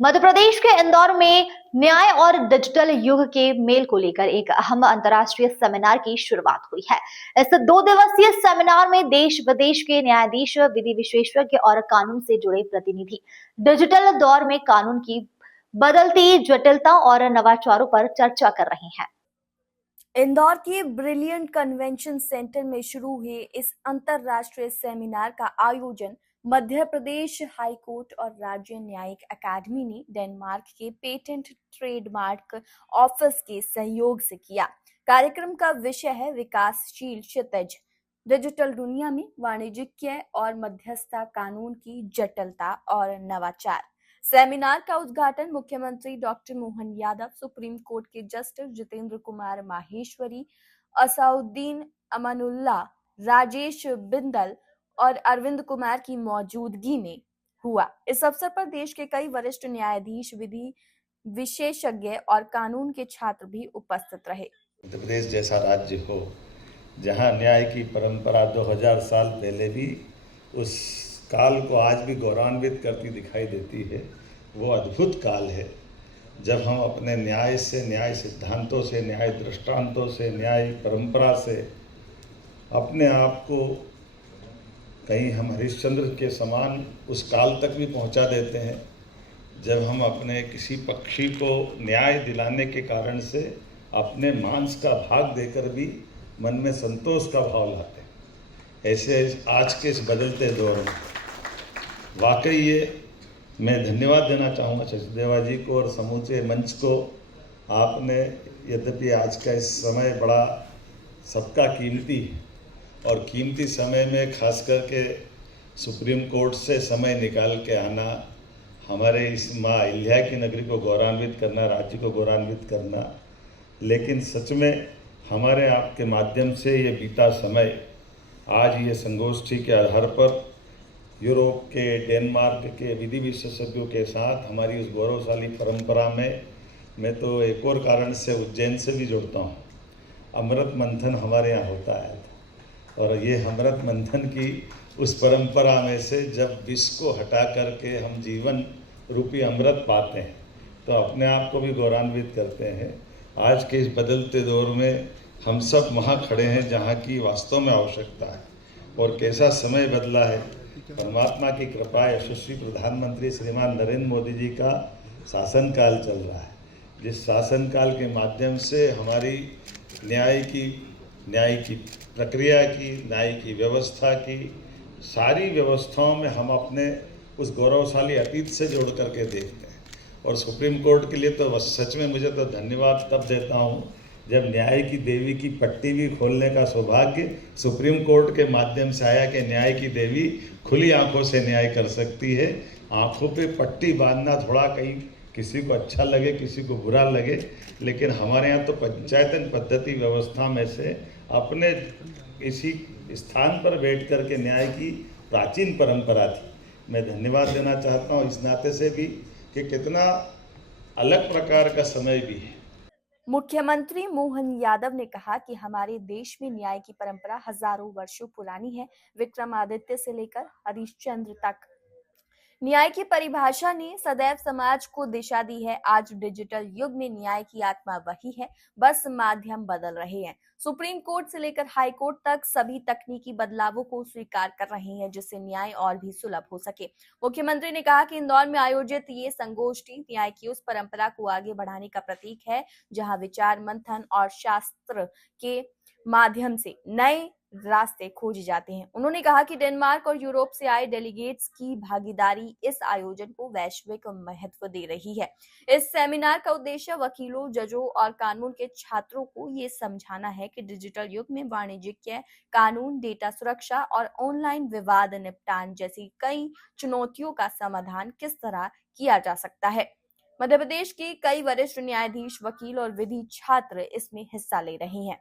मध्य प्रदेश के इंदौर में न्याय और डिजिटल युग के मेल को लेकर एक अहम अंतर्राष्ट्रीय सेमिनार की शुरुआत हुई है। इस 2 दिवसीय सेमिनार में देश विदेश के न्यायाधीश, विधि विशेषज्ञ और कानून से जुड़े प्रतिनिधि डिजिटल दौर में कानून की बदलती जटिलता और नवाचारों पर चर्चा कर रहे हैं। इंदौर के ब्रिलियंट कन्वेंशन सेंटर में शुरू हुए इस अंतर्राष्ट्रीय सेमिनार का आयोजन मध्य प्रदेश हाई कोर्ट और राज्य न्यायिक अकादमी ने डेनमार्क के पेटेंट ट्रेडमार्क ऑफिस के सहयोग से किया। कार्यक्रम का विषय है विकासशील क्षितिज, डिजिटल दुनिया में वाणिज्यिक और मध्यस्थता कानून की जटिलता और नवाचार। सेमिनार का उद्घाटन मुख्यमंत्री doctor Mohan Yadav, supreme court के जस्टिस जितेंद्र कुमार माहेश्वरी, असाउद्दीन अमानुल्लाह, राजेश बिंदल और अरविंद कुमार की मौजूदगी में हुआ। इस अवसर पर देश के कई वरिष्ठ न्यायाधीश, विधि विशेषज्ञ और कानून के छात्र भी उपस्थित रहे। मध्य प्रदेश जैसा राज्य हो जहां न्याय की परंपरा 2000 साल पहले भी उस काल को आज भी गौरवान्वित करती दिखाई देती है, वो अद्भुत काल है जब हम अपने न्याय से, न्याय सिद्धांतों से, न्याय दृष्टांतों से, न्याय परंपरा से अपने आप को कहीं हम हरिश्चंद्र के समान उस काल तक भी पहुंचा देते हैं जब हम अपने किसी पक्षी को न्याय दिलाने के कारण से अपने मांस का भाग देकर भी मन में संतोष का भाव लाते हैं। ऐसे आज के इस बदलते दौर में वाकई ये मैं धन्यवाद देना चाहूँगा सचदेवा जी को और समूचे मंच को। आपने यद्यपि आज का इस समय बड़ा सबका कीमती है और कीमती समय में खास करके सुप्रीम कोर्ट से समय निकाल के आना, हमारे इस माँ अहिल्या की नगरी को गौरवान्वित करना, राज्य को गौरवान्वित करना, लेकिन सच में हमारे आपके माध्यम से ये बीता समय आज ये संगोष्ठी के आधार पर यूरोप के, डेनमार्क के विधि विशेषज्ञों के साथ हमारी उस गौरवशाली परंपरा में मैं तो एक और कारण से उज्जैन से भी जुड़ता हूँ। अमृत मंथन हमारे यहाँ होता है और ये अमृत मंथन की उस परंपरा में से जब विष को हटा करके हम जीवन रूपी अमृत पाते हैं तो अपने आप को भी गौरवान्वित करते हैं। आज के इस बदलते दौर में हम सब वहाँ खड़े हैं जहाँ की वास्तव में आवश्यकता है और कैसा समय बदला है। परमात्मा की कृपा, यशस्वी प्रधानमंत्री श्रीमान नरेंद्र मोदी जी का शासनकाल चल रहा है, जिस शासनकाल के माध्यम से हमारी न्याय की प्रक्रिया की, न्याय की व्यवस्था की, सारी व्यवस्थाओं में हम अपने उस गौरवशाली अतीत से जोड़ करके देखते हैं। और सुप्रीम कोर्ट के लिए तो बस सच में मुझे तो धन्यवाद तब देता हूँ जब न्याय की देवी की पट्टी भी खोलने का सौभाग्य सुप्रीम कोर्ट के माध्यम से आया कि न्याय की देवी खुली आंखों से न्याय कर सकती है। आंखों पे पट्टी बांधना थोड़ा कहीं किसी को अच्छा लगे, किसी को बुरा लगे, लेकिन हमारे यहाँ तो पंचायतन पद्धति व्यवस्था में से अपने इसी स्थान पर बैठ कर के न्याय की प्राचीन परंपरा थी। मैं धन्यवाद देना चाहता हूँ इस नाते से भी कि कितना अलग प्रकार का समय भी है। मुख्यमंत्री मोहन यादव ने कहा कि हमारे देश में न्याय की परंपरा हजारों वर्षों पुरानी है। विक्रमादित्य से लेकर हरिश्चंद्र तक न्याय की परिभाषा ने सदैव समाज को दिशा दी है। आज डिजिटल युग में न्याय की आत्मा वही है, बस माध्यम बदल रहे हैं। सुप्रीम कोर्ट से लेकर हाई कोर्ट तक सभी तकनीकी बदलावों को स्वीकार कर रहे हैं जिससे न्याय और भी सुलभ हो सके। मुख्यमंत्री ने कहा कि इंदौर में आयोजित ये संगोष्ठी न्याय की उस परंपरा को आगे बढ़ाने का प्रतीक है जहां विचार मंथन और शास्त्र के माध्यम से नए रास्ते खोजे जाते हैं। उन्होंने कहा कि डेनमार्क और यूरोप से आए डेलीगेट्स की भागीदारी इस आयोजन को वैश्विक महत्व दे रही है। इस सेमिनार का उद्देश्य वकीलों, जजों और कानून के छात्रों को ये समझाना है कि डिजिटल युग में वाणिज्यिक कानून, डेटा सुरक्षा और ऑनलाइन विवाद निपटान जैसी कई चुनौतियों का समाधान किस तरह किया जा सकता है। मध्य प्रदेश के कई वरिष्ठ न्यायाधीश, वकील और विधि छात्र इसमें हिस्सा ले रहे हैं।